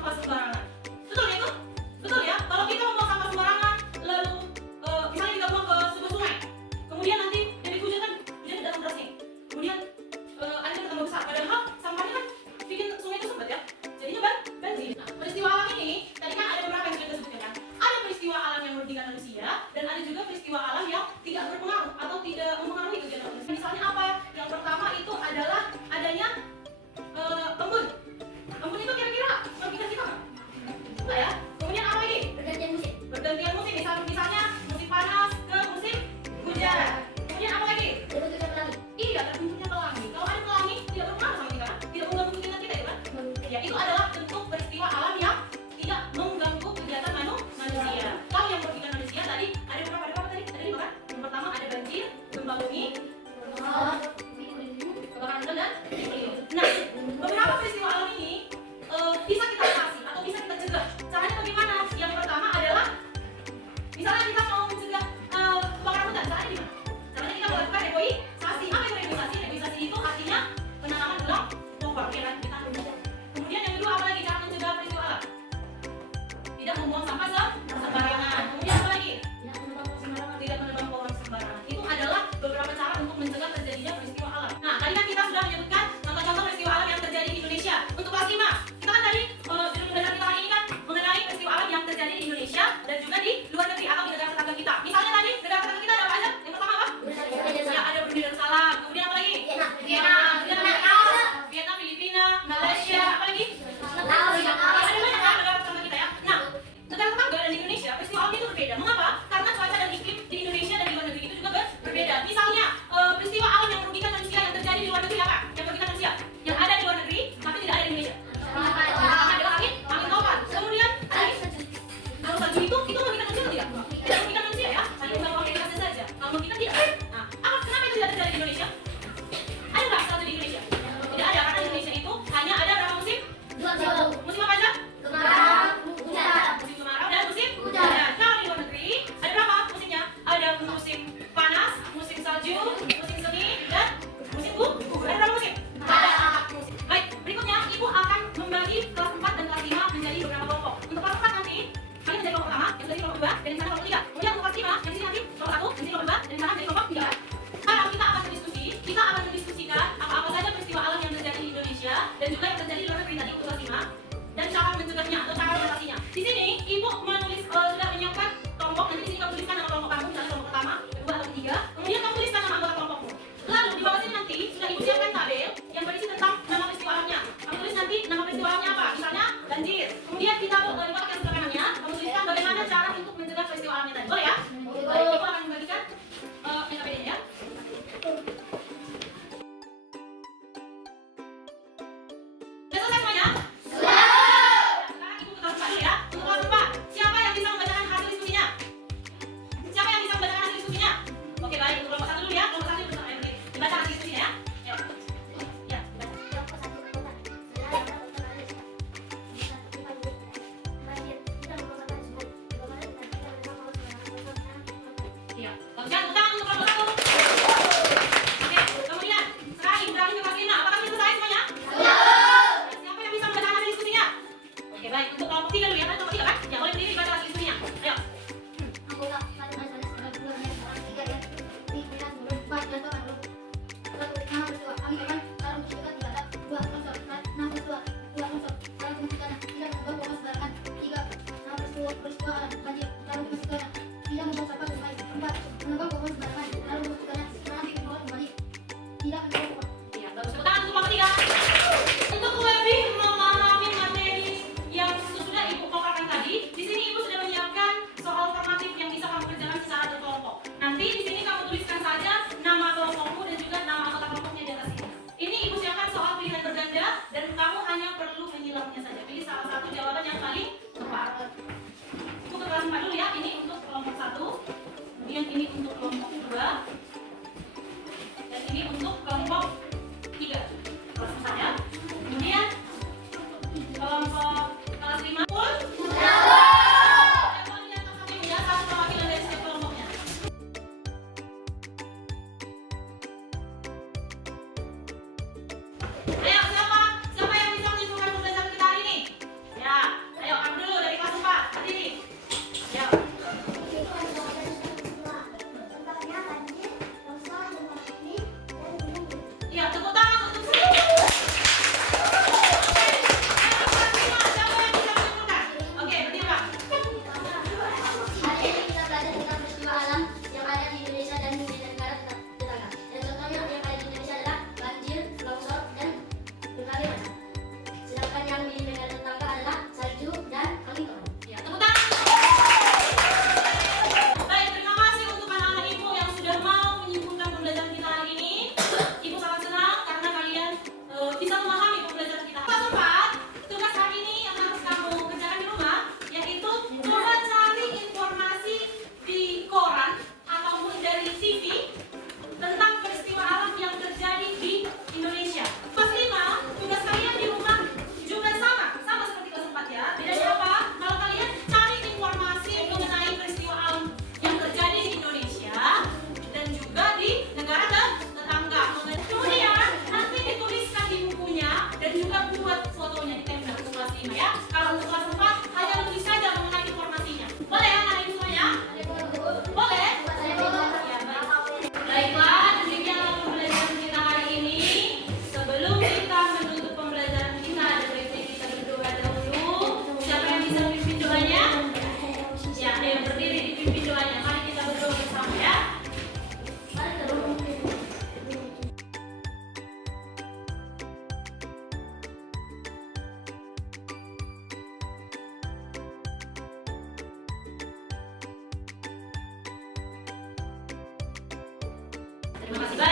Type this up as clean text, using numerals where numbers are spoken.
sampah sembarangan. Betul ya itu? Betul ya? Kalau kita membuang sampah sembarangan, lalu misalnya kita buang ke sebuah sungai, kemudian nanti dari hujan kan, hujan datang deras nih, kemudian airnya bertambah besar, padahal sampahnya kan bikin sungai itu sempet ya, jadinya banjir. Nah, peristiwa alam ini, tadi kan ada beberapa yang sudah kita sebutkan kan. Ada peristiwa alam yang merugikan manusia, dan ada juga peristiwa alam yang tidak berpengaruh atau tidak mempengaruhi kegiatan manusia. Misalnya apa? Yang pertama itu adalah adanya embun. Embun itu kira-kira merugikan kita nggak? Enggak ya. Kemudian apa lagi? Pergantian musim. Pergantian musim, misalnya musim panas ke musim hujan. Kemudian apa lagi? Terbentuknya pelangi. Iya, terbentuknya pelangi. Kalau ada pelangi tidak berpengaruh sama kita kan? Tidak mengganggu kegiatan kita ya kan? Ya, itu adalah bentuk peristiwa alam yang tidak mengganggu kegiatan manusia. Kalau yang merugikan manusia tadi ada beberapa tadi? Ada 5 kan? Yang pertama ada banjir, gempa bumi, kebakaran hutan dan iklim. Nah, beberapa peristiwa alam ini bisa kita atasi atau bisa kita cegah. Caranya bagaimana? Yang pertama adalah misalnya kita mau mencegah kebakaran hutan, caranya gimana? Caranya kita melakukan reboisasi. Apa itu reboisasi? Reboisasi itu artinya penanaman ulang pohon, ya kan? Kemudian yang kedua apa lagi cara mencegah peristiwa alam? Tidak membuang sampah sembarangan. Kemudian apa lagi? Tidak menebang pohon sembarangan. Itu adalah beberapa cara untuk mencegah terjadinya peristiwa alam. Nah, tadi kan kita sudah menyebutkan contoh-contoh peristiwa alam yang terjadi di Indonesia. Untuk kelas 5, kita kan tadi judul pelajaran kita hari ini kan mengenai peristiwa alam yang terjadi di Indonesia dan juga di luar negeri atau di negara tetangga kita. Misalnya tadi negara tetangga kita ada apa aja? Yang pertama apa? Ya, ada Brunei Darussalam. Kemudian apa lagi? Vietnam, Filipina, Malaysia, apa lagi? Ya, ada banyak kan negara tetangga kita ya. Nah, negara tetangga dan Indonesia peristiwa alam itu berbeda. Mengapa? Karena cuaca dan iklim di Indonesia dan di luar negeri itu juga berbeda. Misalnya peristiwa alam yang merugikan manusia yang terjadi di luar negeri apa? Yang merugikan manusia yang ada di luar negeri tapi tidak ada di Indonesia. Ada angin topan. Kemudian kalau salju itu merugikan manusia atau tidak? Tidak merugikan manusia ya. Hanya mengganggu aktivitasnya saja. Kalau merugikan tidak. Nah, kenapa itu tidak terjadi di Indonesia? Ada nggak salju di Indonesia? Tidak ada, karena di Indonesia itu hanya ada berapa musim? Musim apa aja? Musim kemarau dan musim hujan. Kalau di luar negeri ada berapa musimnya? Ada musim panas, musim salju, musim semi, dan musim gugur. Ada berapa musim? Ada 4 musim. Baik, berikutnya Ibu akan membagi kelas 4 dan kelas 5 menjadi beberapa kelompok. Untuk kelas 4 nanti kalian menjadi kelompok pertama, yang menjadi kelompok 2, dan di sana kelompok 3. Kemudian untuk kelas 5, yang di sini nanti kelompok 1, yang di sini kelompok 2, dan di sana menjadi kelompok 3. Sekarang kita akan berdiskusi, kita akan mendiskusikan apa-apa saja peristiwa alam yang terjadi di Indonesia dan juga yang terjadi di luar negeri tadi untuk kelas 5 dan cara mencegahnya atau cara mengatasinya. Di sini Ibu menulis sudah menyiapkan kelompok. Nanti di sini kamu tuliskan nama kelompok kamu, misalnya kelompok pertama, kedua atau ketiga. Kemudian kamu tuliskan nama anggota kelompokmu. Lalu di bawah sini nanti sudah Ibu siapkan tabel yang berisi tentang nama peristiwa alamnya. Kamu tulis nanti nama peristiwa alamnya apa? Misalnya banjir. Kemudian kita di kotak yang sebelah kanannya kamu tuliskan bagaimana cara untuk mencegah peristiwa alamnya tadi. Boleh ya? Baik, Ibu akan membagikan NKPD ya. Sudah selesai semuanya? Sekarang Ibu ke kelas 4 dulu ya. Untuk kelas 4, siapa yang bisa membacakan hasil diskusinya? Siapa yang bisa membacakan hasil diskusinya? Oke, baik. Untuk kelompok 1 dulu ya. Kelompok 1 bersama Emily. Dibaca hasil diskusinya ya. Ayo. Ya, dibaca. Iya. Bagus ya. Tepuk tangan untuk kelompok 1. Oke, kemudian sekarang Ibu beralih ke kelas 5. Apakah sudah selesai semuanya? Siapa yang bisa membacakan hasil diskusinya? Oke, baik. Untuk kelompok 3 dulu ya. Kan kelompok 3 kan? Ya, boleh berdiri dibaca hasil diskusinya. Ayo. Iya, bagus. Tepuk tangan untuk kelompok 3. Untuk lebih memahami materi yang sudah Ibu paparkan tadi, di sini Ibu sudah menyiapkan soal formatif yang bisa kamu kerjakan secara berkelompok. Nanti di sini kamu tuliskan saja nama kelompokmu dan juga nama anggota kelompoknya di atas sini. Terima kasih banyak.